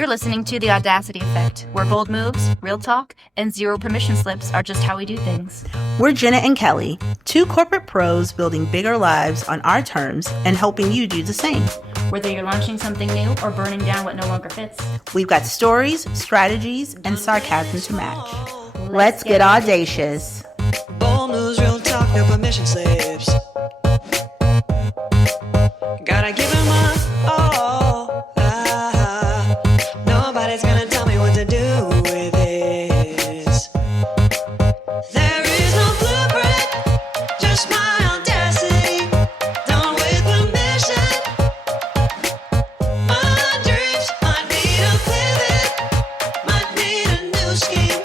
You're listening to The Audacity Effect, where bold moves, real talk, and zero permission slips are just how we do things. We're Jenna and Kelly, two corporate pros building bigger lives on our terms and helping you do the same. Whether you're launching something new or burning down what no longer fits, we've got stories, strategies, and sarcasm to match. Let's get audacious. Bold moves, real talk, no permission slips. Gotta give him my all. Nobody's gonna tell me what to do with this. There is no blueprint, just my audacity. Done with permission. My dreams might need a pivot, might need a new scheme.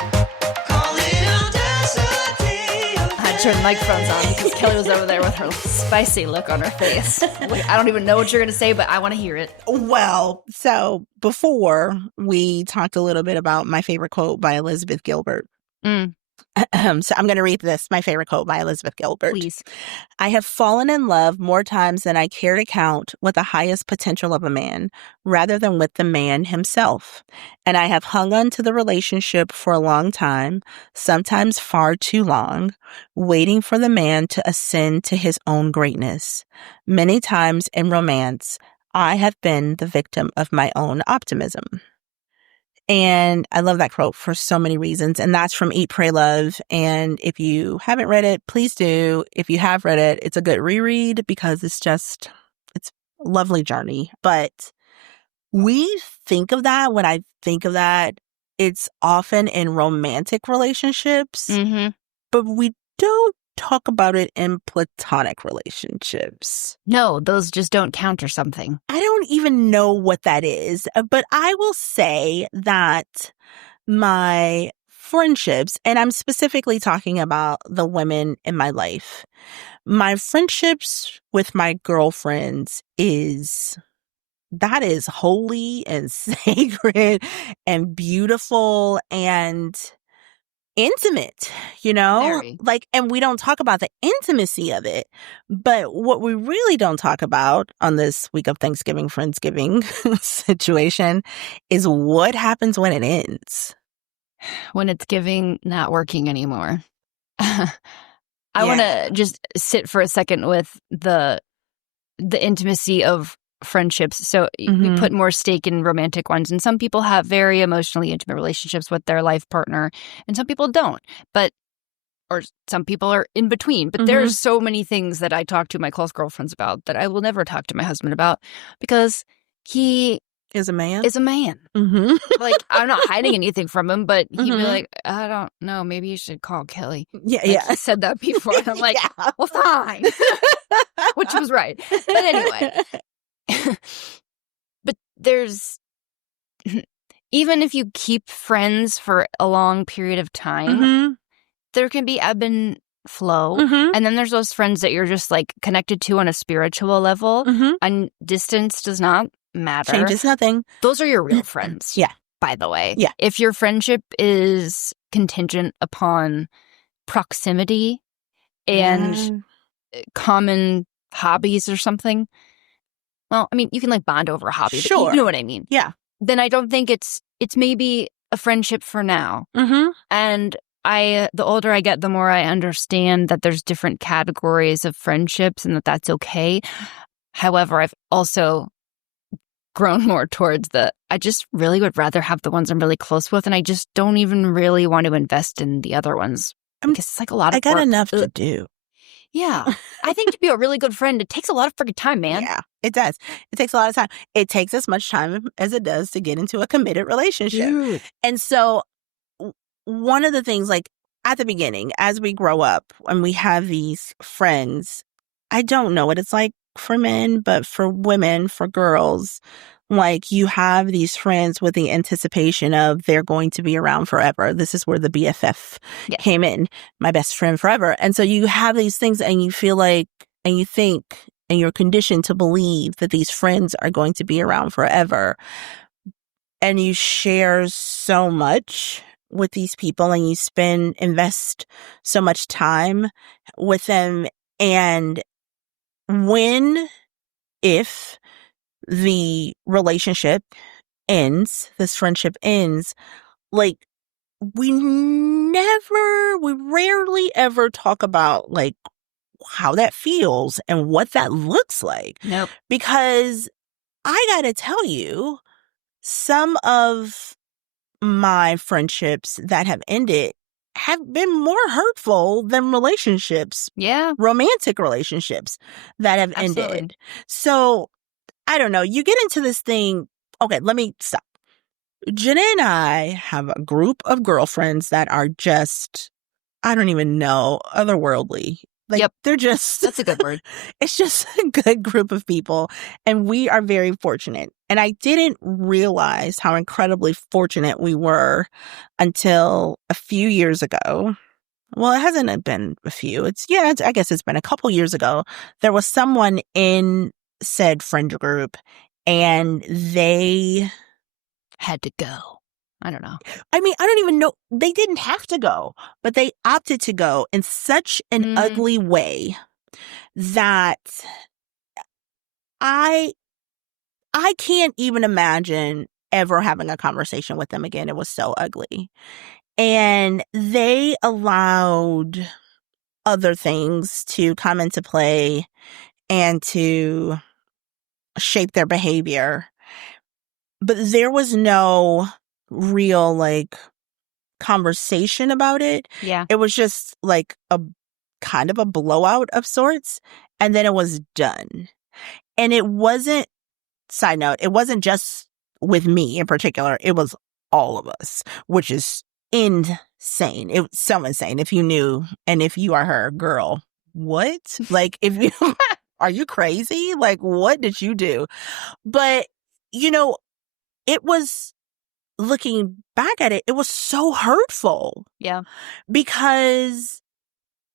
Call it audacity. I turned the microphones on because Kelly was over there with her spicy look on her face. Like, I don't even know what you're going to say, but I want to hear it. Well, so before we talked a little bit about my favorite quote by Elizabeth Gilbert. So I'm going to read this, my favorite quote by Elizabeth Gilbert. Please. I have fallen in love more times than I care to count with the highest potential of a man, rather than with the man himself. And I have hung on to the relationship for a long time, sometimes far too long, waiting for the man to ascend to his own greatness. Many times in romance, I have been the victim of my own optimism. And I love that quote for so many reasons. And that's from Eat, Pray, Love. And if you haven't read it, please do. If you have read it, it's a good reread because it's a lovely journey. But we think of that, when I think of that, it's often in romantic relationships, but we don't talk about it in platonic relationships. No, those just don't count or something. I don't even know what that is, but I will say that my friendships, and I'm specifically talking about the women in my life, my friendships with my girlfriends that is holy and sacred and beautiful and intimate, Very. And we don't talk about the intimacy of it. But what we really don't talk about on this week of Thanksgiving, Friendsgiving situation is what happens when it ends. When it's giving not working anymore. I want to just sit for a second with the intimacy of friendships. So we put more stake in romantic ones, and some people have very emotionally intimate relationships with their life partner, and some people don't. Or some people are in between. But there's so many things that I talk to my close girlfriends about that I will never talk to my husband about because he is a man. Like, I'm not hiding anything from him, but he'd be like, I don't know, maybe you should call Kelly. Yeah, He said that before. And I'm like, well, fine. Which was right. But anyway. But there's, even if you keep friends for a long period of time, there can be ebb and flow. And then there's those friends that you're just like connected to on a spiritual level, and distance does not matter. Changes nothing. Those are your real friends. Yeah. By the way. Yeah. If your friendship is contingent upon proximity and common hobbies or something, well, I mean, you can like bond over a hobby, but Sure. you know what I mean? Yeah. Then I don't think it's maybe a friendship for now. And the older I get, the more I understand that there's different categories of friendships and that that's okay. However, I've also grown more towards I just really would rather have the ones I'm really close with, and I just don't even really want to invest in the other ones because it's like a lot of I got work. enough to do. Yeah. I think to be a really good friend, it takes a lot of freaking time, man. Yeah, it does. It takes a lot of time. It takes as much time as it does to get into a committed relationship. Dude. And so one of the things, like at the beginning, as we grow up and we have these friends, I don't know what it's like for men, but for women, for girls, like you have these friends with the anticipation of they're going to be around forever. This is where the BFF came in, my best friend forever. And so you have these things and you feel like, and you think, and you're conditioned to believe that these friends are going to be around forever. And you share so much with these people and you invest so much time with them. And if the relationship this friendship ends, like, we rarely ever talk about, like, how that feels and what that looks like. Nope. Because I gotta tell you, some of my friendships that have ended have been more hurtful than relationships. Yeah. Romantic relationships that have Absolutely. ended. So, I don't know. You get into this thing. Okay, let me stop. Jenna and I have a group of girlfriends that are just, I don't even know, otherworldly. Like, Yep. they're just... That's a good word. It's just a good group of people, and we are very fortunate. And I didn't realize how incredibly fortunate we were until a few years ago. Well, it hasn't been a few. I guess it's been a couple years ago. There was someone in said friend group, and they had to go. I don't know. I mean, I don't even know. They didn't have to go, but they opted to go in such an ugly way that I can't even imagine ever having a conversation with them again. It was so ugly. And they allowed other things to come into play and to shape their behavior. But there was no real, like, conversation about it. Yeah. It was just like a kind of a blowout of sorts, and then it was done. And it wasn't, side note, it wasn't just with me in particular, it was all of us, which is insane. It was so insane. If you knew, and if you are her, girl, what? Like, if you are you crazy? Like, what did you do? But, you know, it was, looking back at it, it was so hurtful. Yeah. Because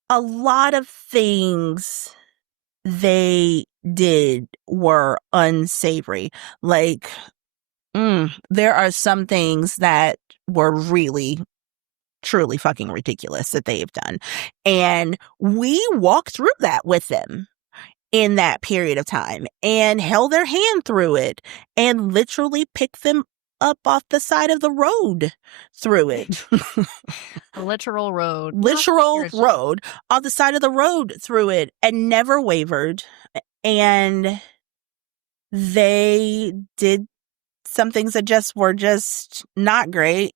a lot of things they did were unsavory. Like, there are some things that were really, truly fucking ridiculous that they've done. And we walked through that with them in that period of time and held their hand through it and literally picked them up off the side of the road through it. A literal road. Literal road off the side of the road through it, and never wavered. And they did some things that just were just not great,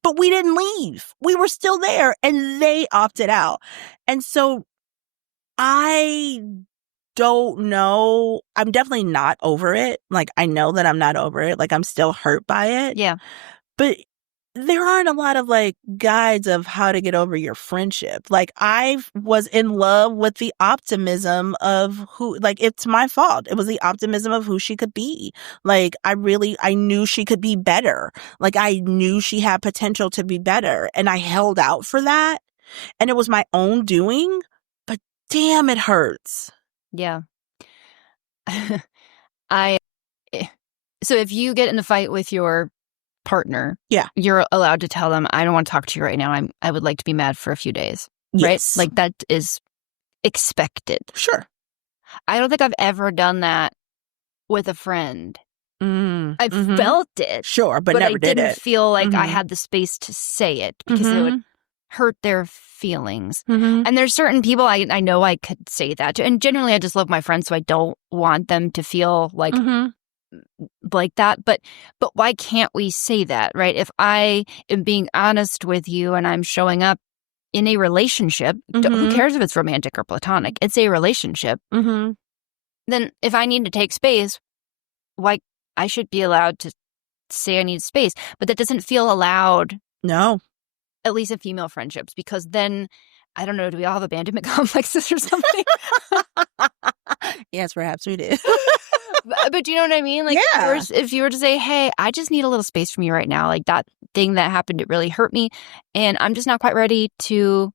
but we didn't leave. We were still there, and they opted out. And so I don't know. I'm definitely not over it. Like, I know that I'm not over it. Like, I'm still hurt by it. Yeah. But there aren't a lot of, like, guides of how to get over your friendship. Like, I was in love with the optimism of who, like, it's my fault. It was the optimism of who she could be. Like, I knew she could be better. Like, I knew she had potential to be better. And I held out for that. And it was my own doing. But damn, it hurts. Yeah. So if you get in a fight with your partner, yeah, you're allowed to tell them, I don't want to talk to you right now. I would like to be mad for a few days. Yes. Right? Like, that is expected. Sure. I don't think I've ever done that with a friend. I felt it. Sure, but never did it. I didn't feel like I had the space to say it because it would hurt their feelings. And there's certain people I know I could say that to. And generally, I just love my friends, so I don't want them to feel like that. But why can't we say that, right? If I am being honest with you and I'm showing up in a relationship, who cares if it's romantic or platonic? It's a relationship. Then if I need to take space, why I should be allowed to say I need space. But that doesn't feel allowed. No. At least in female friendships, because then, I don't know, do we all have abandonment complexes or something? Yes, perhaps we do. But do you know what I mean? Like, if you were to say, hey, I just need a little space from you right now. Like, that thing that happened, it really hurt me. And I'm just not quite ready to,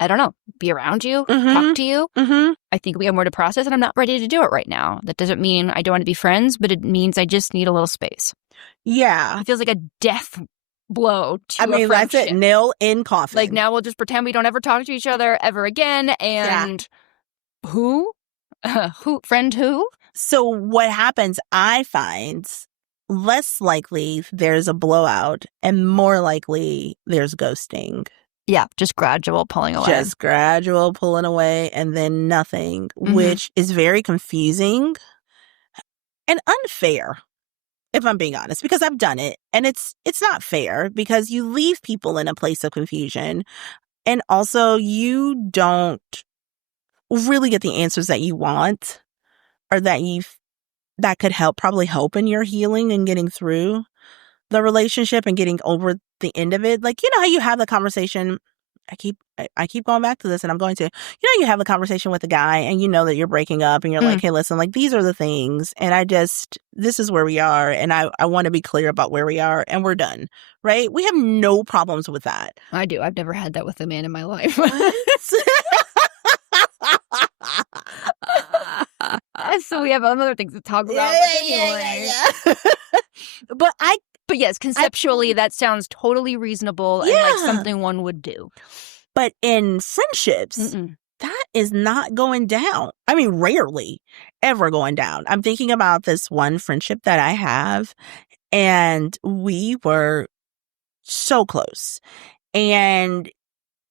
I don't know, be around you, talk to you. I think we have more to process, and I'm not ready to do it right now. That doesn't mean I don't want to be friends, but it means I just need a little space. Yeah. It feels like a death blow to a friendship. That's it. Nail in coffin. Like, now we'll just pretend we don't ever talk to each other ever again. And who? Friend who? So what happens, I find, less likely there's a blowout and more likely there's ghosting. Yeah, just gradual pulling away. Just gradual pulling away and then nothing, which is very confusing and unfair, if I'm being honest, because I've done it and it's not fair because you leave people in a place of confusion and also you don't really get the answers that you want or that could probably help in your healing and getting through the relationship and getting over the end of it. Like, you know how you have the conversation, I keep going back to this and I'm going to, you have a conversation with a guy and you know that you're breaking up and you're like, hey, listen, like these are the things and this is where we are and I want to be clear about where we are and we're done, right? We have no problems with that. I do. I've never had that with a man in my life. So we have other things to talk about. Anyway. But yes, conceptually, that sounds totally reasonable and like something one would do. But in friendships, that is not going down. I mean, rarely ever going down. I'm thinking about this one friendship that I have, and we were so close. And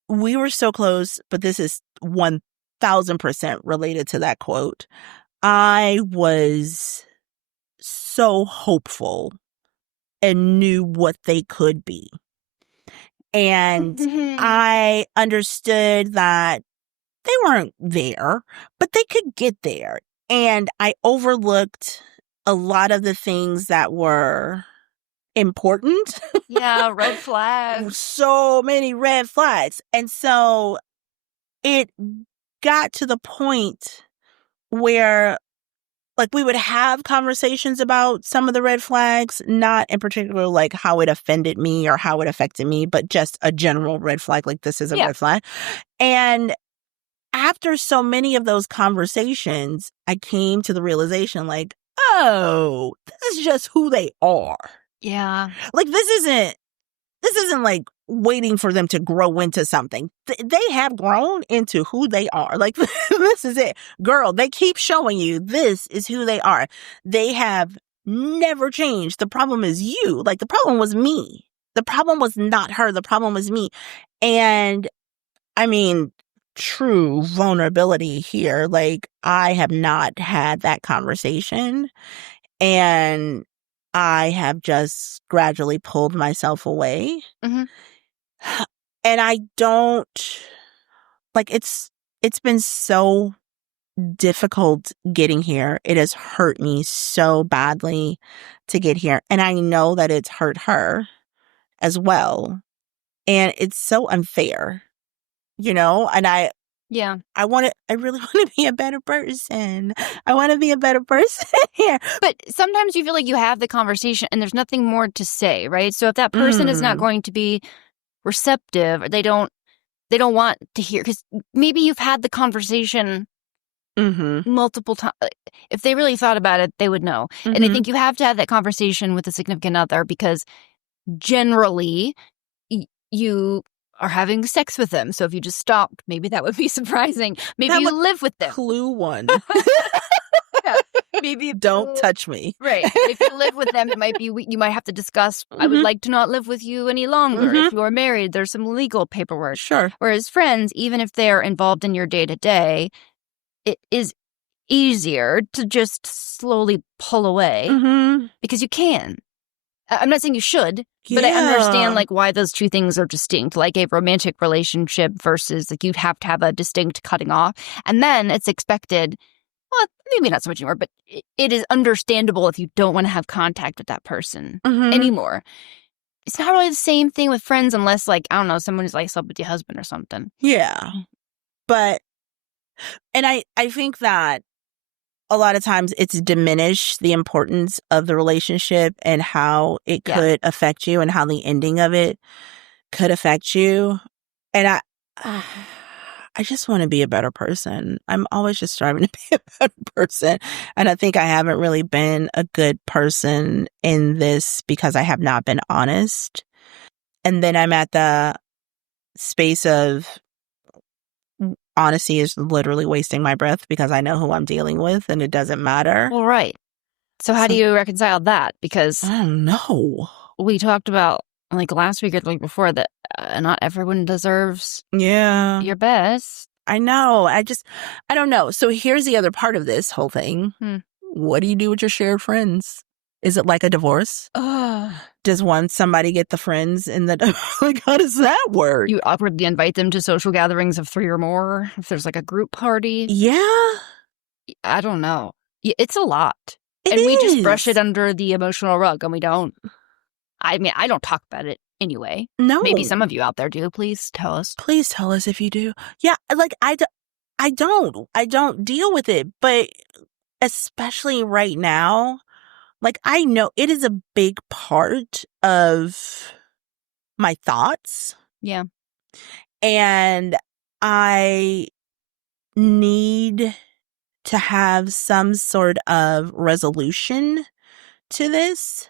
we were so close, but this is 1000% related to that quote. I was so hopeful and knew what they could be. And I understood that they weren't there, but they could get there. And I overlooked a lot of the things that were important. Yeah, red flags. So many red flags. And so it got to the point where like we would have conversations about some of the red flags, not in particular like how it offended me or how it affected me, but just a general red flag, like this is a red flag. And after so many of those conversations, I came to the realization like, oh, this is just who they are. Yeah. Like this isn't like waiting for them to grow into something. They have grown into who they are. Like, this is it. Girl, they keep showing you this is who they are. They have never changed. The problem is you. Like, the problem was me. The problem was not her. The problem was me. And, I mean, true vulnerability here. Like, I have not had that conversation. And I have just gradually pulled myself away. And I don't like it's been so difficult getting here. It has hurt me so badly to get here. And I know that it's hurt her as well. And it's so unfair, and I really want to be a better person. I want to be a better person here. But sometimes you feel like you have the conversation and there's nothing more to say, right? So if that person is not going to be receptive, or they don't want to hear, because maybe you've had the conversation multiple times. If they really thought about it, they would know. And I think you have to have that conversation with a significant other because generally you are having sex with them. So if you just stopped, maybe that would be surprising. Maybe you live with them. Clue one. Maybe don't touch me. Right. If you live with them, it might be you might have to discuss, I would like to not live with you any longer. If you are married, there's some legal paperwork. Sure. Whereas friends, even if they're involved in your day-to-day, it is easier to just slowly pull away because you can. I'm not saying you should, but I understand like why those two things are distinct, like a romantic relationship versus like you'd have to have a distinct cutting off. And then it's expected, well, maybe not so much anymore, but it is understandable if you don't want to have contact with that person anymore. It's not really the same thing with friends unless like, I don't know, someone who's like slept with your husband or something. Yeah. But, and I think that a lot of times it's diminished the importance of the relationship and how it could affect you and how the ending of it could affect you. And I just want to be a better person. I'm always just striving to be a better person. And I think I haven't really been a good person in this because I have not been honest. And then I'm at the space of honesty is literally wasting my breath because I know who I'm dealing with and it doesn't matter. Well, right. So how do you reconcile that? Because I don't know. We talked about like last week or the week before that not everyone deserves your best. I know. I don't know. So here's the other part of this whole thing. What do you do with your shared friends? Is it like a divorce? Does somebody get the friends and like, how does that work? You awkwardly invite them to social gatherings of 3 or more if there's like a group party. Yeah. I don't know. It's a lot. We just brush it under the emotional rug and we don't. I mean, I don't talk about it anyway. No. Maybe some of you out there do. Please tell us. Please tell us if you do. Yeah, like I don't deal with it, but especially right now, like I know it is a big part of my thoughts. Yeah. And I need to have some sort of resolution to this.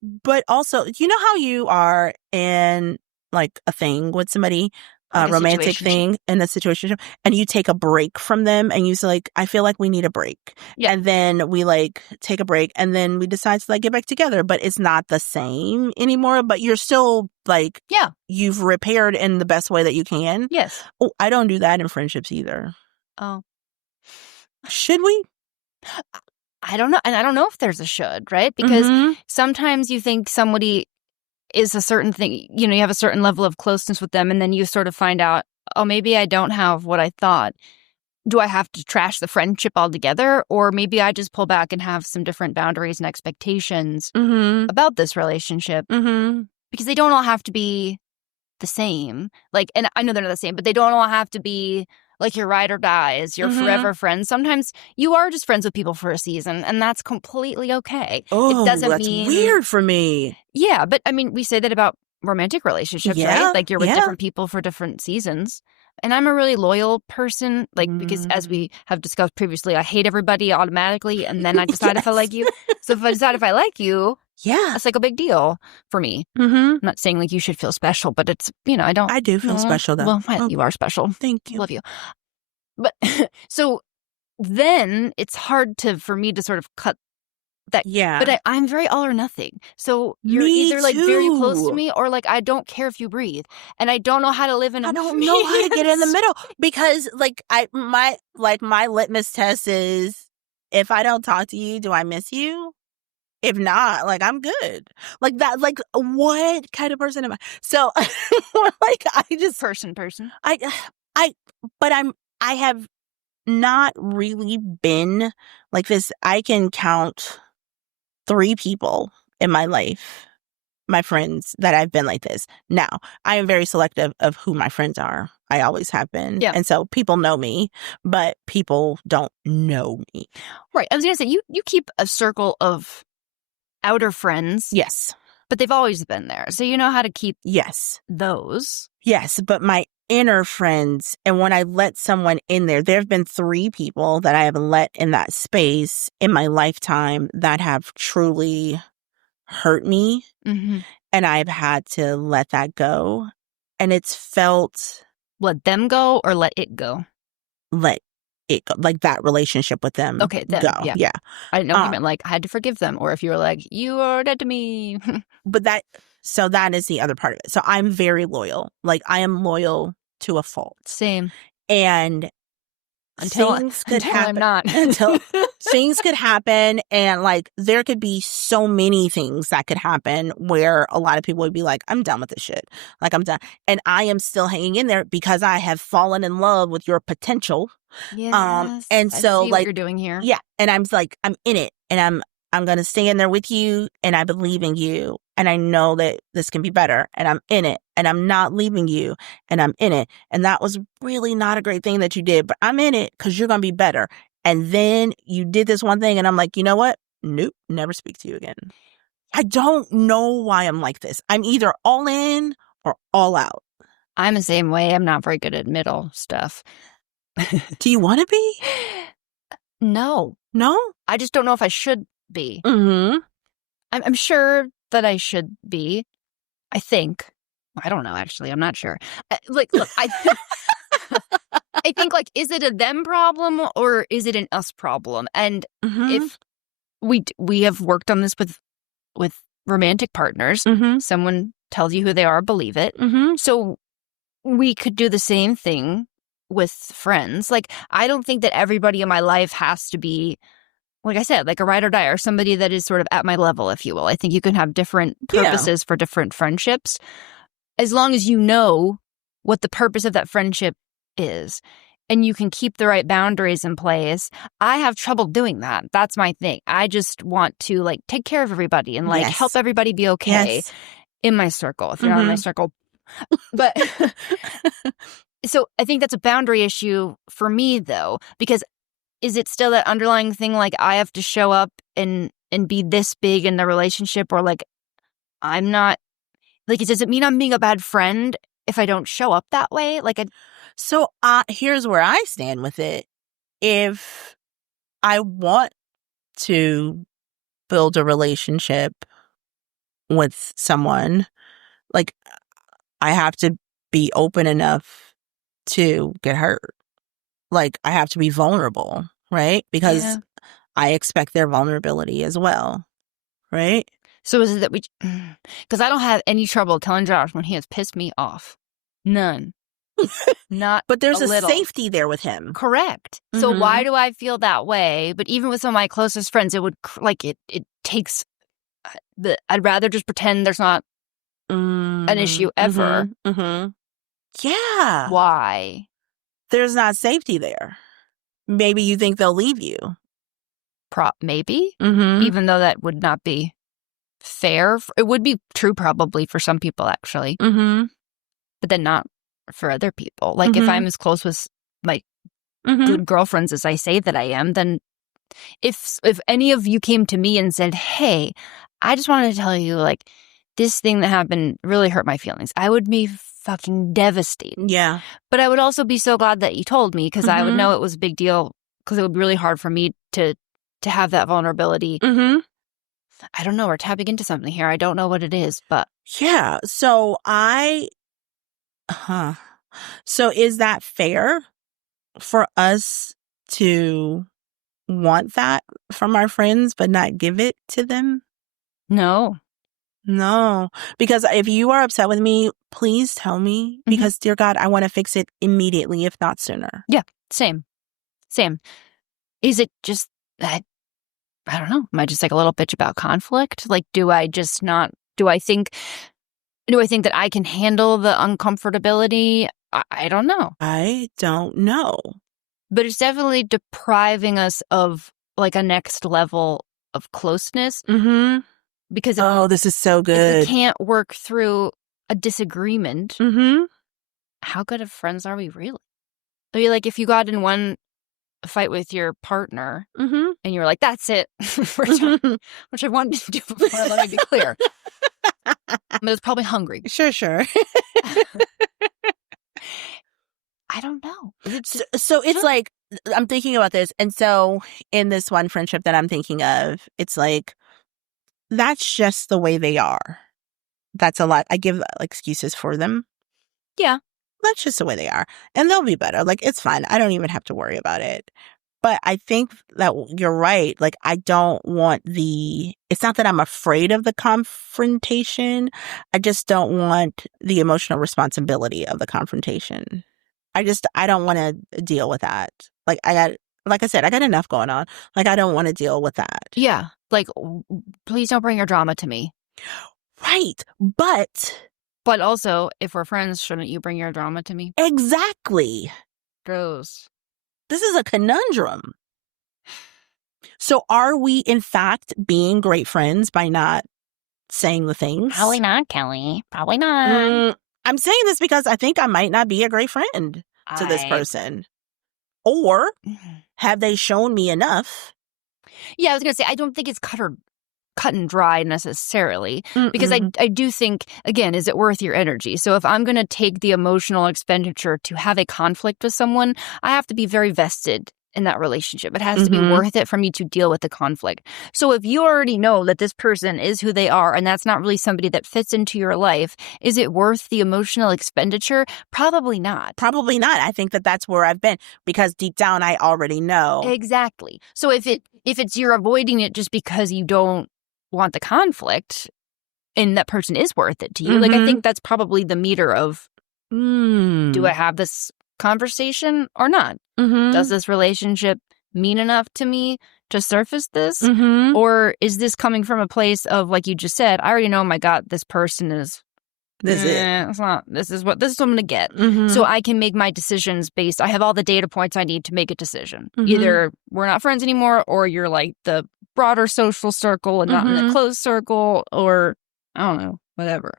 But also, you know how you are in like a thing with somebody, like a romantic thing in a situation, and you take a break from them and you say like, I feel like we need a break. Yeah. And then we like take a break and then we decide to like get back together, but it's not the same anymore, but you're still like, you've repaired in the best way that you can. Yes. Oh, I don't do that in friendships either. Oh. Should we? I don't know. And I don't know if there's a should, right? Because sometimes you think somebody is a certain thing, you have a certain level of closeness with them, and then you sort of find out, oh, maybe I don't have what I thought. Do I have to trash the friendship altogether? Or maybe I just pull back and have some different boundaries and expectations about this relationship? Because they don't all have to be the same. Like, and I know they're not the same, but they don't all have to be like your ride or dies, your forever friends. Sometimes you are just friends with people for a season, and that's completely okay. Oh, it doesn't that's mean weird for me. Yeah, but I mean, we say that about romantic relationships, right? Like you're with different people for different seasons. And I'm a really loyal person, like because as we have discussed previously, I hate everybody automatically, and then I decide if I like you. So if I decide if I like you, that's like a big deal for me. I'm not saying like you should feel special, but it's, I don't. I do feel special though. Well, you are special. Thank you. Love you. But so then it's hard for me to sort of cut that. Yeah. But I'm very all or nothing. So you're either like very close to me or like I don't care if you breathe. And I don't know how to live in a I don't know how to get in the middle because like my litmus test is if I don't talk to you, do I miss you? If not, like I'm good. Like that, like what kind of person am I? So like I just person. I have not really been like this. I can count 3 people in my life, my friends, that I've been like this. Now, I am very selective of who my friends are. I always have been. Yeah. And so people know me, but people don't know me. Right. I was going to say, you keep a circle of outer friends. Yes. But they've always been there. So you know how to keep those. Yes, but my inner friends, and when I let someone in there have been 3 people that I have let in that space in my lifetime that have truly hurt me. And I've had to let that go. And it's felt... Let them go or let it go? Let it go. Like that relationship with them. Okay, then, go. Yeah. I didn't know you meant like I had to forgive them, or if you were like, you are dead to me. But that is the other part of it. So I'm very loyal. Like I am loyal to a fault. Same. And things could happen. I'm not. Until things could happen, and like there could be so many things that could happen where a lot of people would be like, I'm done with this shit. Like I'm done. And I am still hanging in there because I have fallen in love with your potential. Yes. And so I see like what you're doing here. Yeah. And I'm like, I'm in it, and I'm going to stay in there with you, and I believe in you, and I know that this can be better, and I'm in it, and I'm not leaving you, and I'm in it. And that was really not a great thing that you did, but I'm in it because you're going to be better. And then you did this one thing, and I'm like, you know what? Nope, never speak to you again. I don't know why I'm like this. I'm either all in or all out. I'm the same way. I'm not very good at middle stuff. Do you want to be? No. No? I just don't know if I should be. I'm sure that I should be. I think. I don't know, actually. I'm not sure. Look, I think, like, is it a them problem or is it an us problem? And if we have worked on this with romantic partners. Mm-hmm. Someone tells you who they are, believe it. Mm-hmm. So we could do the same thing with friends. Like, I don't think that everybody in my life has to be, like I said, like a ride or die, or somebody that is sort of at my level, if you will. I think you can have different purposes for different friendships, as long as you know what the purpose of that friendship is and you can keep the right boundaries in place. I have trouble doing that. That's my thing. I just want to like take care of everybody and like help everybody be okay in my circle, if you're not in my circle. But so I think that's a boundary issue for me, though, because is it still that underlying thing like I have to show up and be this big in the relationship, or like I'm not, like, does it mean I'm being a bad friend if I don't show up that way? Like, so here's where I stand with it. If I want to build a relationship with someone, like, I have to be open enough to get hurt. Like, I have to be vulnerable, right? Because I expect their vulnerability as well, right? So is it that because I don't have any trouble telling Josh when he has pissed me off. None. Not But there's a little safety there with him. Correct. So why do I feel that way? But even with some of my closest friends, it would, like, it takes, I'd rather just pretend there's not an issue ever. Yeah. Why? There's not safety there. Maybe you think they'll leave you. Maybe. Even though that would not be fair. It would be true probably for some people, actually. But then not for other people. Like, if I'm as close with my good girlfriends as I say that I am, then if any of you came to me and said, hey, I just wanted to tell you, like, this thing that happened really hurt my feelings, I would be fucking devastated. Yeah. But I would also be so glad that you told me, because I would know it was a big deal, because it would be really hard for me to have that vulnerability. I don't know. We're tapping into something here. I don't know what it is, but. Yeah. So So is that fair for us to want that from our friends but not give it to them? No. Because if you are upset with me, please tell me, because dear God, I want to fix it immediately, if not sooner. Yeah. Same. Is it just that, I don't know, am I just like a little bitch about conflict? Like, do I think that I can handle the uncomfortability? I don't know. I don't know. But it's definitely depriving us of like a next level of closeness. Because this is so good. If we can't work through a disagreement, how good of friends are we really? I mean, like, if you got in one fight with your partner and you were like, that's it, which I wanted to do before, let me be clear. But it's probably hungry. Sure. I don't know. So it's like, I'm thinking about this. And so in this one friendship that I'm thinking of, it's like, that's just the way they are. That's a lot. I give excuses for them. Yeah. That's just the way they are. And they'll be better. Like, it's fine. I don't even have to worry about it. But I think that you're right. Like, I don't want it's not that I'm afraid of the confrontation. I just don't want the emotional responsibility of the confrontation. I don't want to deal with that. Like I said, I got enough going on. Like, I don't want to deal with that. Yeah. Like, please don't bring your drama to me. Right. But also, if we're friends, shouldn't you bring your drama to me? Exactly. Gross. This is a conundrum. So are we, in fact, being great friends by not saying the things? Probably not, Kelly. Probably not. I'm saying this because I think I might not be a great friend to this person. Or have they shown me enough? Yeah, I was going to say, I don't think it's cut and dry necessarily, because I do think, again, is it worth your energy? So if I'm going to take the emotional expenditure to have a conflict with someone, I have to be very vested in that relationship. It has to be worth it for me to deal with the conflict. So if you already know that this person is who they are and that's not really somebody that fits into your life, is it worth the emotional expenditure? Probably not. Probably not. I think that that's where I've been because deep down I already know. Exactly. So if it's you're avoiding it just because you don't want the conflict and that person is worth it to you, like I think that's probably the meter of do I have this conversation or not? Does this relationship mean enough to me to surface this? Or is this coming from a place of, like you just said, I already know, oh my God, this person is it's not, this is what I'm gonna get. So I can make my decisions based, I have all the data points I need to make a decision. Either we're not friends anymore, or you're like the broader social circle and not in the closed circle, or I don't know, whatever.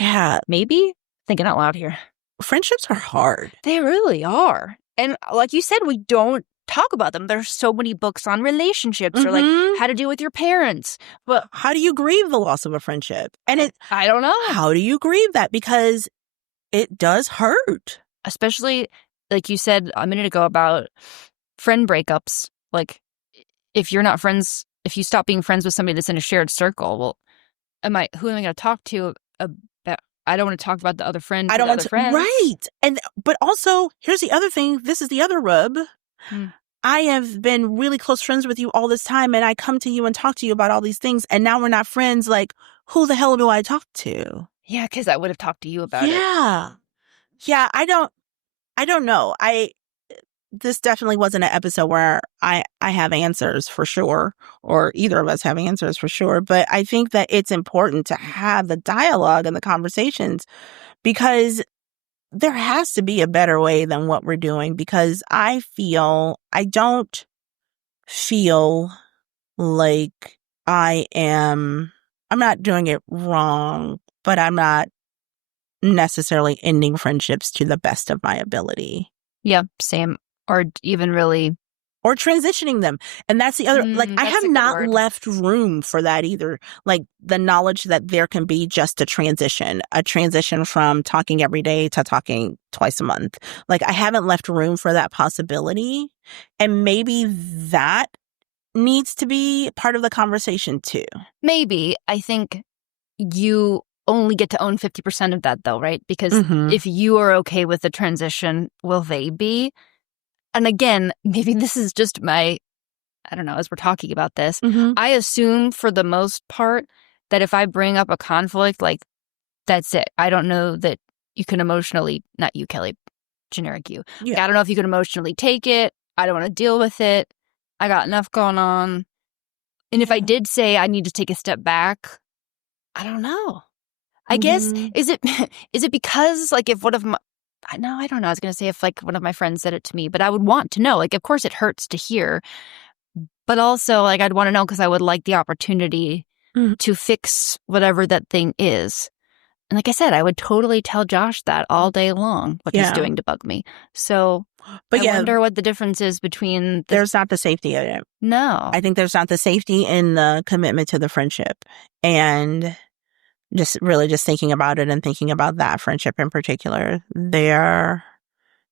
Yeah. Maybe? Thinking out loud here. Friendships are hard. They really are. And like you said, we don't talk about them. There's so many books on relationships or like how to deal with your parents. But how do you grieve the loss of a friendship? And I don't know. How do you grieve that? Because it does hurt. Especially, like you said a minute ago about friend breakups. Like, if you're not friends, if you stop being friends with somebody that's in a shared circle, well, who am I going to talk to about? I don't want to talk about the other friend. I don't want to. Friends. Right. But also, here's the other thing. This is the other rub. I have been really close friends with you all this time, and I come to you and talk to you about all these things, and now we're not friends. Like, who the hell do I talk to? Yeah, because I would have talked to you about it. Yeah. I don't know. This definitely wasn't an episode where I have answers for sure, or either of us have answers for sure. But I think that it's important to have the dialogue and the conversations because there has to be a better way than what we're doing, because I don't feel like I'm not doing it wrong, but I'm not necessarily ending friendships to the best of my ability. Yeah, same. Or even really... Or transitioning them. And that's the other... I have not left room for that either. Like, the knowledge that there can be just a transition from talking every day to talking twice a month. Like, I haven't left room for that possibility. And maybe that needs to be part of the conversation, too. Maybe. I think you only get to own 50% of that, though, right? Because if you are okay with the transition, will they be? And again, maybe this is just I don't know, as we're talking about this, I assume for the most part that if I bring up a conflict, like, that's it. I don't know that you can emotionally, not you, Kelly, generic you. Yeah. Like, I don't know if you can emotionally take it. I don't want to deal with it. I got enough going on. And if I did say I need to take a step back, I don't know. I guess, is it because, like, if one of my, no, I don't know. I was going to say if, like, one of my friends said it to me, but I would want to know. Like, of course, it hurts to hear. But also, like, I'd want to know because I would like the opportunity to fix whatever that thing is. And like I said, I would totally tell Josh that all day long, what he's doing to bug me. So I wonder what the difference is between... There's not the safety in it. No. I think there's not the safety in the commitment to the friendship. And... just thinking about it and thinking about that friendship in particular, there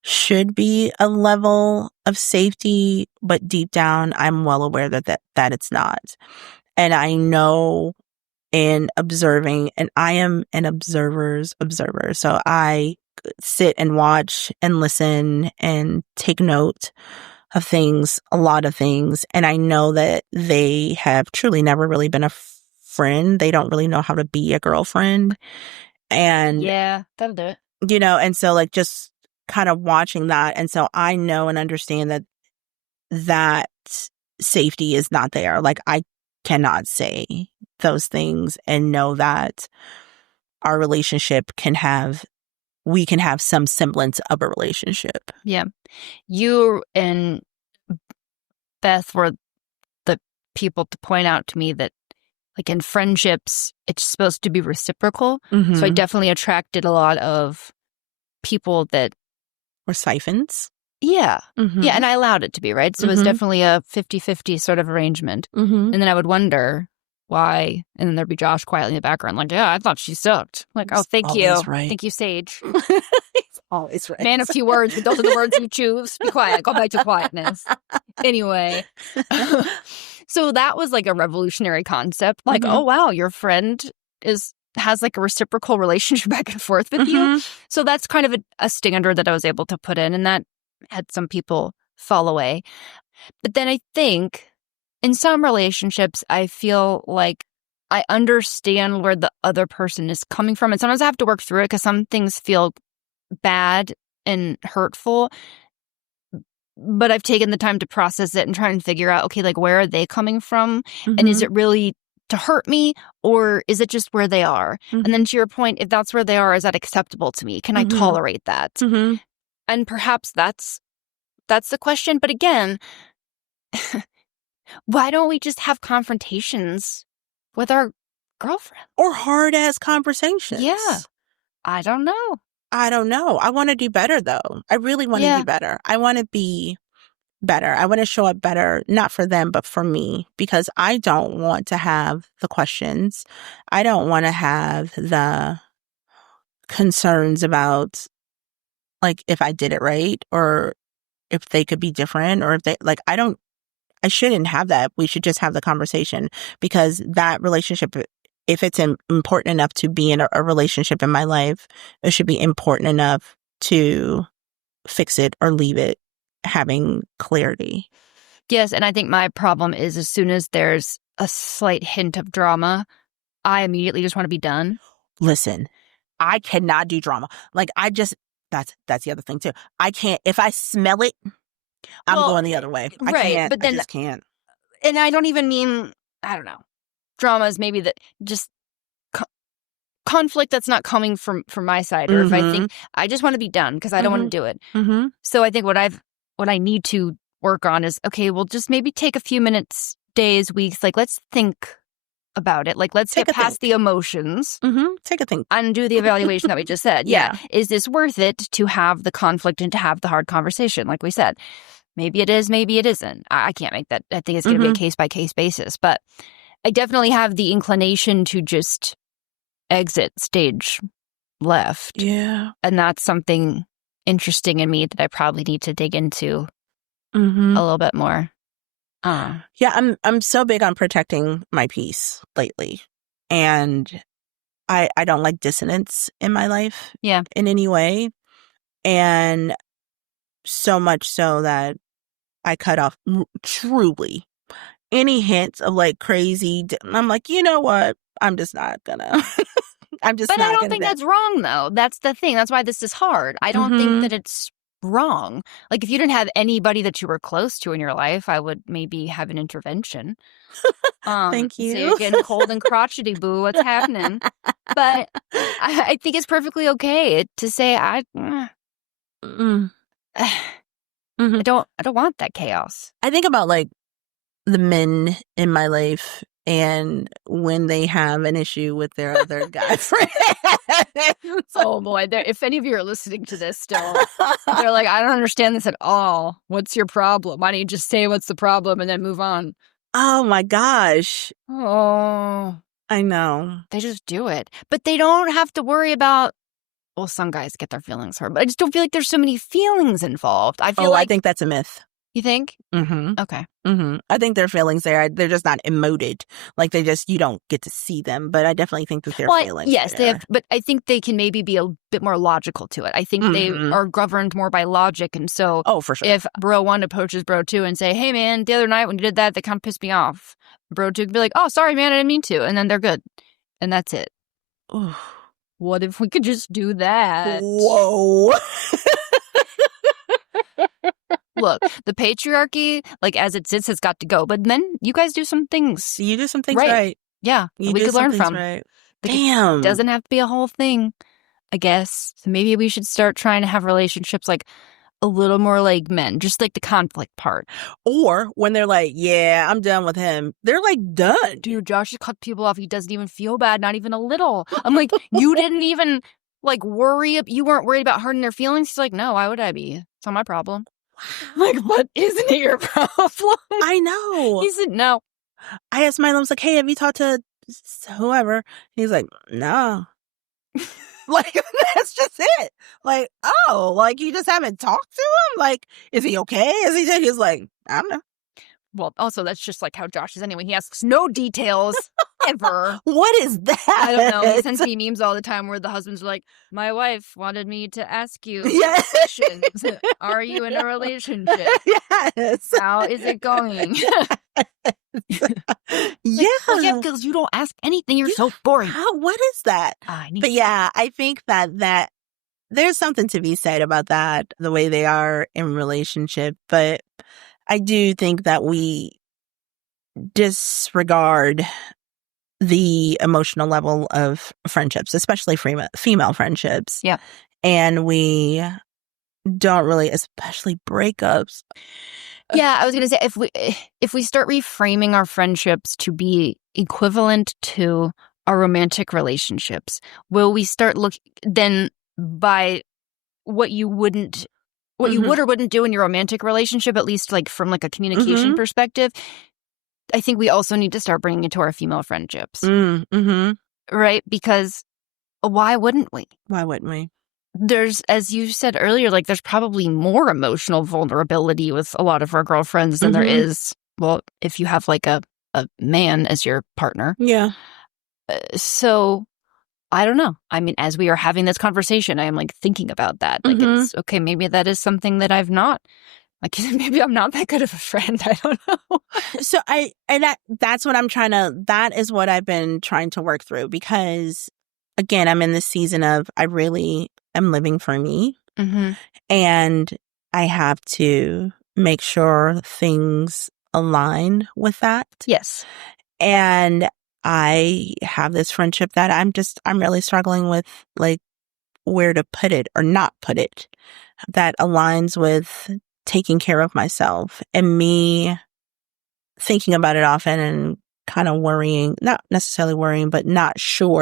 should be a level of safety, but deep down, I'm well aware that it's not. And I know in observing, and I am an observer's observer. So I sit and watch and listen and take note of things, a lot of things. And I know that they have truly never really been a friend. They don't really know how to be a girlfriend. And yeah, that'll do it. You know, and so like just kind of watching that. And so I know and understand that safety is not there. Like, I cannot say those things and know that our relationship we can have some semblance of a relationship. Yeah. You and Beth were the people to point out to me that, like, in friendships, it's supposed to be reciprocal. So I definitely attracted a lot of people that were siphons. Yeah. Yeah, and I allowed it to be, right? So it was definitely a 50-50 sort of arrangement. And then I would wonder why, and then there'd be Josh quietly in the background like, yeah, I thought she sucked. Like, oh, thank you. Right. Thank you, Sage. Oh, it's right. Man of few words, but those are the words you choose. Be quiet. Go back to quietness. Anyway. So that was like a revolutionary concept. Like, oh, wow, your friend has like a reciprocal relationship back and forth with you. So that's kind of a standard that I was able to put in, and that had some people fall away. But then I think in some relationships, I feel like I understand where the other person is coming from. And sometimes I have to work through it because some things feel bad and hurtful, but I've taken the time to process it and try and figure out, okay, like, where are they coming from? And is it really to hurt me, or is it just where they are? And then to your point, if that's where they are, is that acceptable to me? Can I tolerate that? And perhaps that's the question. But again, why don't we just have confrontations with our girlfriend? Or hard-ass conversations. Yeah. I don't know. I want to do better, though. I really want to do better. I want to be better. I want to show up better, not for them, but for me, because I don't want to have the questions. I don't want to have the concerns about, like, if I did it right, or if they could be different, or if they, like, I shouldn't have that. We should just have the conversation, because that relationship, if it's important enough to be in a relationship in my life, it should be important enough to fix it or leave it, having clarity. Yes, and I think my problem is as soon as there's a slight hint of drama, I immediately just want to be done. Listen, I cannot do drama. Like, that's the other thing too. I can't, if I smell it, I'm going the other way. I can't. But then, I just can't. And I don't even mean, I don't know, drama is maybe that just conflict that's not coming from my side. Or if I think I just want to be done because I don't want to do it. So I think what I need to work on is, okay, well, just maybe take a few minutes, days, weeks. Like, let's think about it. Like, let's get past the emotions. Take a think. Undo the evaluation that we just said. Yeah. Is this worth it to have the conflict and to have the hard conversation? Like we said, maybe it is, maybe it isn't. I can't make that. I think it's going to be a case-by-case basis. But I definitely have the inclination to just exit stage left. Yeah. And that's something interesting in me that I probably need to dig into a little bit more. Yeah, I'm so big on protecting my peace lately. And I don't like dissonance in my life in any way. And so much so that I cut off truly any hints of like crazy. I'm like, you know what? I'm just not gonna. But I don't think that's wrong, though. That's the thing. That's why this is hard. I don't think that it's wrong. Like, if you didn't have anybody that you were close to in your life, I would maybe have an intervention. Thank you. So you're getting cold and crotchety, boo. What's happening? But I think it's perfectly okay to say I don't want that chaos. I think about like the men in my life, and when they have an issue with their other guy friend. Oh boy, if any of you are listening to this still, they're like, I don't understand this at all. What's your problem? Why don't you just say what's the problem and then move on? Oh my gosh. Oh, I know. They just do it. But they don't have to worry about, well, some guys get their feelings hurt, but I just don't feel like there's so many feelings involved. I think that's a myth. You think? Okay. I think their feelings they're just not emoted. Like, you don't get to see them. But I definitely think that their feelings. Yes, they have. But I think they can maybe be a bit more logical to it. I think they are governed more by logic. And so, for sure. If bro 1 approaches bro 2 and say, hey, man, the other night when you did that kind of pissed me off. Bro 2 can be like, oh, sorry, man, I didn't mean to. And then they're good. And that's it. Ooh. What if we could just do that? Whoa. Look, the patriarchy, like as it sits, has got to go. But men, you guys do some things. You do some things right. Yeah, we could learn from. Right. Damn. It doesn't have to be a whole thing, I guess. So maybe we should start trying to have relationships like a little more like men, just like the conflict part. Or when they're like, yeah, I'm done with him, they're like done. Dude, Josh just cut people off. He doesn't even feel bad, not even a little. I'm like, you didn't even like worry. You weren't worried about hurting their feelings. He's like, no, why would I be? It's not my problem. Like, what? Isn't it your problem? I know. He said no. I asked Milo, I was like, hey, have you talked to whoever? He's like, no. Like, that's just it. Like, oh, like, you just haven't talked to him? Like, is he okay? He's like, I don't know. Well, also, that's just like how Josh is anyway. He asks no details ever. What is that? I don't know. He sends me memes all the time where the husbands are like, my wife wanted me to ask you Yes. questions. Are you in a relationship? Yes. How is it going? Yeah. Well, yeah, because you don't ask anything. You're so boring. What is that? But yeah, I think that there's something to be said about that, the way they are in relationship. But I do think that we disregard the emotional level of friendships, especially female friendships. Yeah. And we don't really, especially breakups. Yeah, I was going to say, if we start reframing our friendships to be equivalent to our romantic relationships, will we start then by what you would or wouldn't do in your romantic relationship, at least like from like a communication perspective, I think we also need to start bringing it to our female friendships. Right? Because why wouldn't we? Why wouldn't we? There's, as you said earlier, like there's probably more emotional vulnerability with a lot of our girlfriends than there is, well, if you have like a man as your partner. Yeah. So I don't know. I mean, as we are having this conversation, I am like thinking about that. Like it's okay. Maybe that is something that I've not. Like maybe I'm not that good of a friend. I don't know. So that's what that is what I've been trying to work through, because again, I'm in this season of I really am living for me, and I have to make sure things align with that. Yes. And I have this friendship that I'm really struggling with, like, where to put it or not put it, that aligns with taking care of myself and me thinking about it often and kind of worrying, not necessarily worrying, but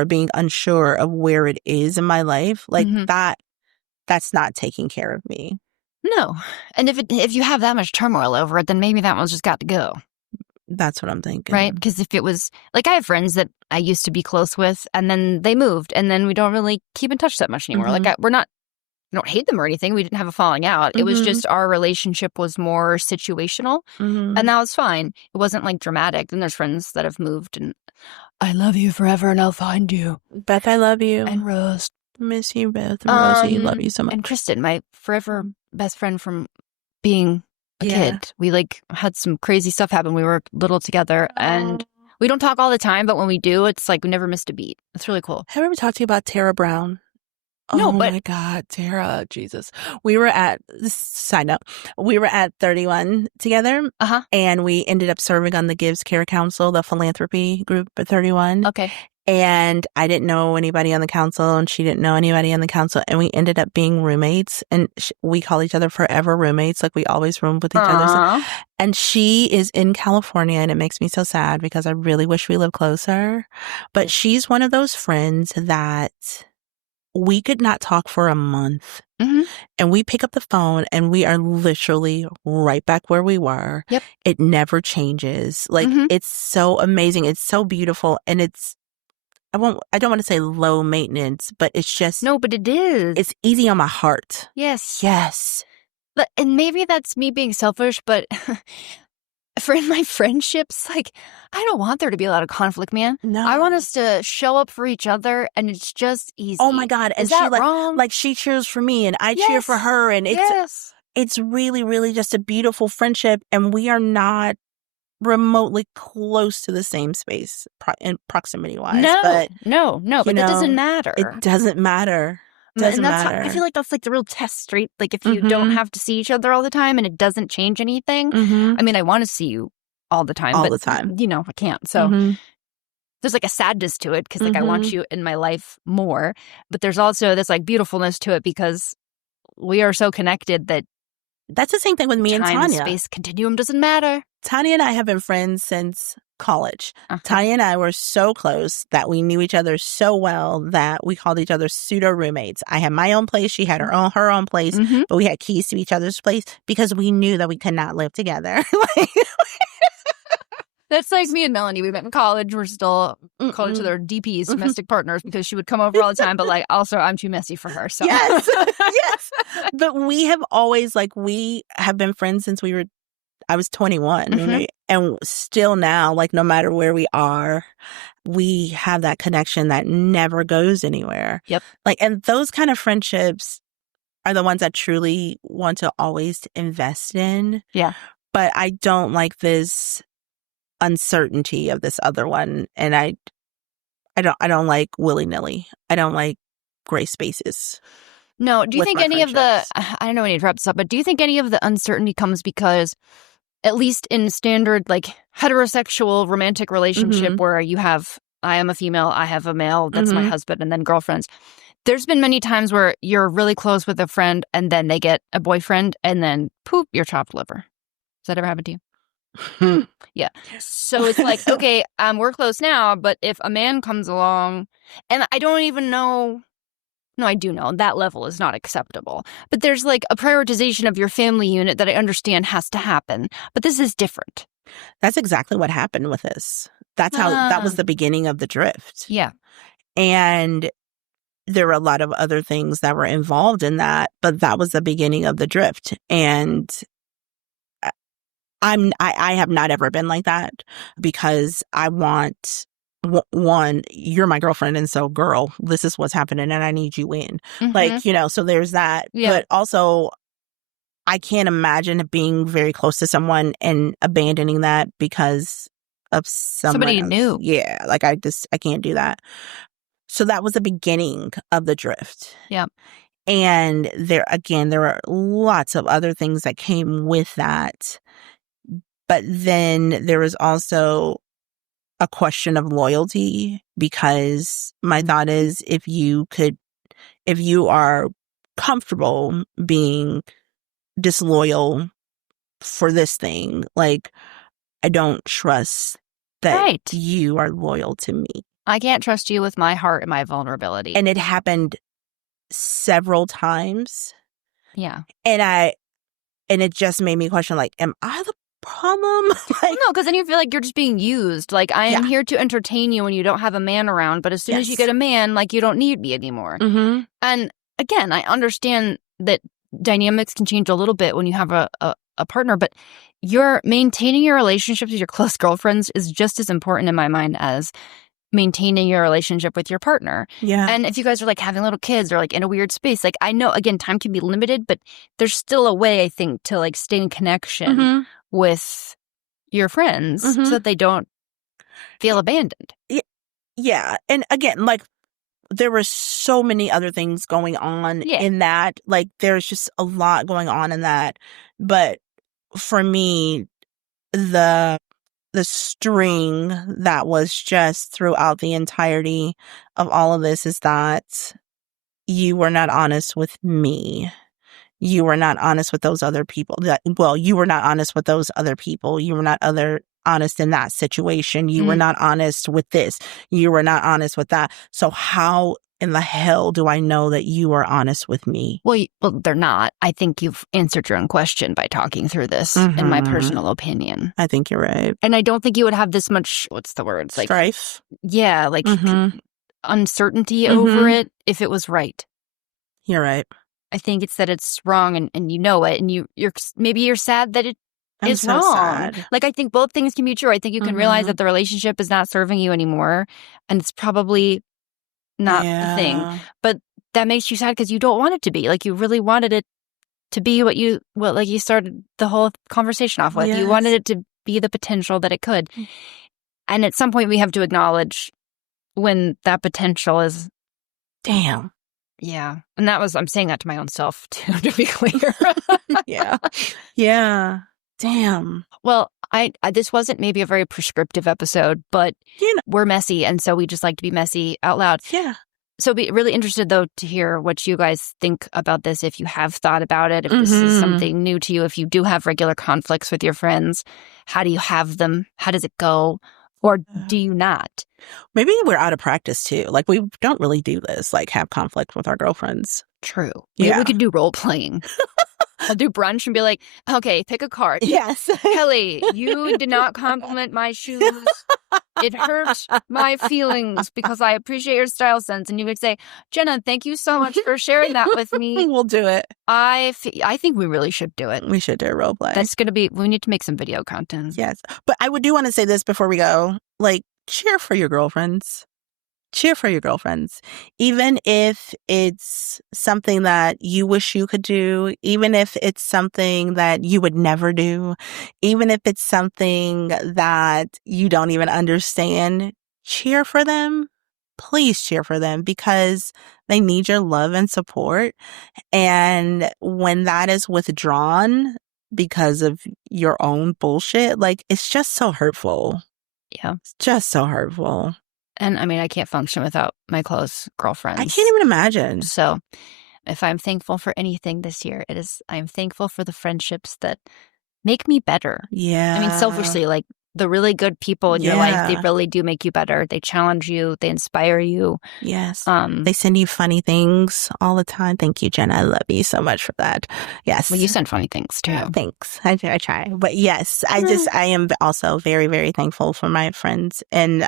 being unsure of where it is in my life. Like that's not taking care of me. No. And if you have that much turmoil over it, then maybe that one's just got to go. That's what I'm thinking. Right? Because if it was, like, I have friends that I used to be close with, and then they moved, and then we don't really keep in touch that much anymore. Like, we don't hate them or anything. We didn't have a falling out. It was just our relationship was more situational, and that was fine. It wasn't, like, dramatic. Then there's friends that have moved, and I love you forever, and I'll find you. Beth, I love you. And Rose. Miss you, Beth. And Rosie, love you so much. And Kristen, my forever best friend from being a kid. We like had some crazy stuff happen. We were little together, and we don't talk all the time, but when we do, it's like we never missed a beat. It's really cool. Have I ever talked to you about Tara Brown? No, but my God, Tara, Jesus. Side note, we were at 31 together, and we ended up serving on the Gives Care Council, the philanthropy group at 31. Okay. And I didn't know anybody on the council, and she didn't know anybody on the council, and we ended up being roommates, and we call each other forever roommates. Like, we always roomed with each other. And she is in California, and it makes me so sad because I really wish we lived closer. But she's one of those friends that we could not talk for a month, and we pick up the phone, and we are literally right back where we were. Yep. It never changes. Like, it's so amazing. It's so beautiful, and I don't want to say low maintenance, but it's just... No, but it is. It's easy on my heart. Yes. Yes. And maybe that's me being selfish, but for my friendships, like, I don't want there to be a lot of conflict, man. No. I want us to show up for each other, and it's just easy. Oh, my God. And is that she, wrong? Like, she cheers for me, and I cheer for her, and it's really, really just a beautiful friendship, and we are not remotely close to the same space in proximity wise. No, but it doesn't matter. It doesn't matter. I feel like that's like the real test, right? Like if you don't have to see each other all the time and it doesn't change anything. I mean, I want to see you all the time. All the time. You know, I can't. So there's like a sadness to it because like I want you in my life more. But there's also this like beautifulnulness to it because we are so connected that that's the same thing with me and Tanya. Time-space continuum doesn't matter. Tanya and I have been friends since college. Tanya and I were so close that we knew each other so well that we called each other pseudo roommates. I had my own place. She had her own place, but we had keys to each other's place because we knew that we could not live together. That's like me and Melanie. We met in college. We're still called each other DPs, domestic partners, because she would come over all the time. But like, also, I'm too messy for her. So Yes, yes. But we have always we have been friends since I was 21, and still now, no matter where we are, we have that connection that never goes anywhere. Yep. And those kind of friendships are the ones I truly want to always invest in. Yeah. But I don't like this uncertainty of this other one, and I don't like willy-nilly. I don't like gray spaces. No, do you think any of the, I don't know when to wrap this up, but do you think any of the uncertainty comes because, at least in standard, heterosexual romantic relationship where I am a female, I have a male, that's my husband, and then girlfriends. There's been many times where you're really close with a friend and then they get a boyfriend and then poop, you're chopped liver. Has that ever happened to you? Yeah. So it's like, okay, we're close now, but if a man comes along, and I don't even know, no, I do know that level is not acceptable, but there's a prioritization of your family unit that I understand has to happen, but this is different. That's exactly what happened with this. That's how, that was the beginning of the drift. Yeah. And there were a lot of other things that were involved in that, but that was the beginning of the drift. And I have not ever been like that, because I want, one, you're my girlfriend, and so girl, this is what's happening and I need you in. So there's that. Yeah. But also, I can't imagine being very close to someone and abandoning that because of somebody new. Yeah, I can't do that. So that was the beginning of the drift. Yeah. And there were lots of other things that came with that. But then there was also a question of loyalty, because my thought is, if you are comfortable being disloyal for this thing, I don't trust that you are loyal to me. I can't trust you with my heart and my vulnerability. And it happened several times. Yeah. And it just made me question, am I the problem? No, because then you feel like you're just being used. I am here to entertain you when you don't have a man around, but as soon as you get a man, you don't need me anymore. Mm-hmm. And again, I understand that dynamics can change a little bit when you have a partner, but you're maintaining your relationships with your close girlfriends is just as important in my mind as maintaining your relationship with your partner. Yeah. And if you guys are having little kids or in a weird space, I know, again, time can be limited, but there's still a way, I think, to stay in connection with your friends so that they don't feel abandoned. Yeah. And again, there were so many other things going on in that. There's just a lot going on in that. But for me, the string that was just throughout the entirety of all of this is that you were not honest with me. You were not honest with those other people. You were not honest with those other people. You were not honest in that situation. You were not honest with this. You were not honest with that. So how in the hell do I know that you are honest with me? Well, they're not. I think you've answered your own question by talking through this, in my personal opinion. I think you're right. And I don't think you would have this much, what's the word? Strife? Yeah, uncertainty over it if it was right. You're right. I think it's that it's wrong and you know it, and you're sad that it is so wrong. Sad. I think both things can be true. I think you can realize that the relationship is not serving you anymore, and it's probably not a thing. But that makes you sad because you don't want it to be. You really wanted it to be what you started the whole conversation off with. Yes. You wanted it to be the potential that it could. And at some point we have to acknowledge when that potential is... Damn. Yeah. And I'm saying that to my own self too, to be clear. Yeah. Yeah. Damn. Well, I this wasn't maybe a very prescriptive episode, but we're messy, and so we just like to be messy out loud. Yeah. So be really interested, though, to hear what you guys think about this, if you have thought about it, if this is something new to you, if you do have regular conflicts with your friends, how do you have them? How does it go? Or do you not? Maybe we're out of practice, too. We don't really do this, have conflict with our girlfriends. True. Maybe we could do role playing. I'll do brunch and be like, okay, pick a card. Yes. Kelly, you did not compliment my shoes. It hurt my feelings because I appreciate your style sense. And you would say, Jenna, thank you so much for sharing that with me. We'll do it. I think we really should do it. We should do a role play. That's going to be, we need to make some video content. Yes. But I do want to say this before we go. Like, cheer for your girlfriends. Cheer for your girlfriends. Even if it's something that you wish you could do, even if it's something that you would never do, even if it's something that you don't even understand, cheer for them. Please cheer for them because they need your love and support. And when that is withdrawn because of your own bullshit, like, it's just so hurtful. Yeah. It's just so hurtful. And I mean, I can't function without my close girlfriends. I can't even imagine. So if I'm thankful for anything this year, I'm thankful for the friendships that make me better. Yeah. I mean, selfishly, like the really good people in your life, they really do make you better. They challenge you. They inspire you. Yes. They send you funny things all the time. Thank you, Jenna. I love you so much for that. Yes. Well, you send funny things too. Thanks. I try. But yes, I am also very, very thankful for my friends. And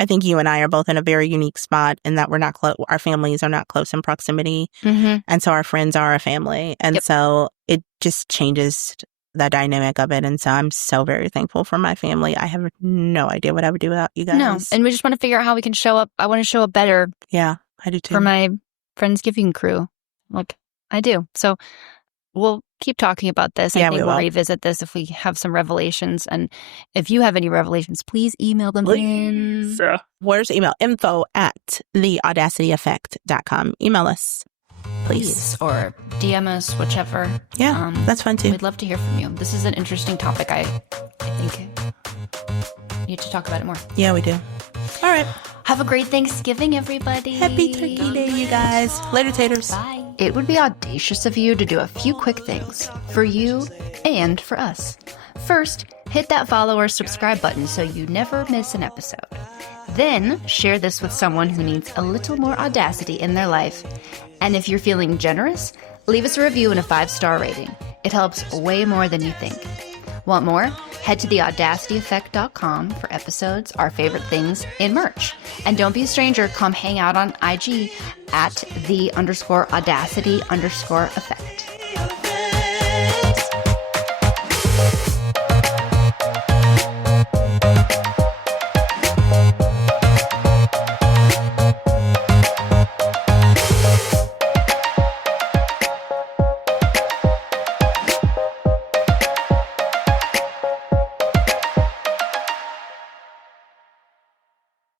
I think you and I are both in a very unique spot in that we're not our families are not close in proximity. Mm-hmm. And so our friends are a family. And so it just changes the dynamic of it. And so I'm so very thankful for my family. I have no idea what I would do without you guys. No. And we just want to figure out how we can show up. I want to show up better. Yeah, I do too. For my Friendsgiving crew. Like, I do. So we'll keep talking about this. I think we'll revisit this if we have some revelations. And if you have any revelations, please email them in. Where's the email? info@theaudacityeffect.com. Email us, please. Or DM us, whichever. Yeah, that's fun too. We'd love to hear from you. This is an interesting topic. I think we need to talk about it more. Yeah, we do. All right. Have a great Thanksgiving, everybody. Happy Turkey Day, you guys. Later, taters. Bye. It would be audacious of you to do a few quick things for you and for us. First, hit that follow or subscribe button so you never miss an episode. Then, share this with someone who needs a little more audacity in their life. And if you're feeling generous, leave us a review and a 5-star rating. It helps way more than you think. Want more? Head to theaudacityeffect.com for episodes, our favorite things, and merch. And don't be a stranger. Come hang out on IG at @the_audacity_effect.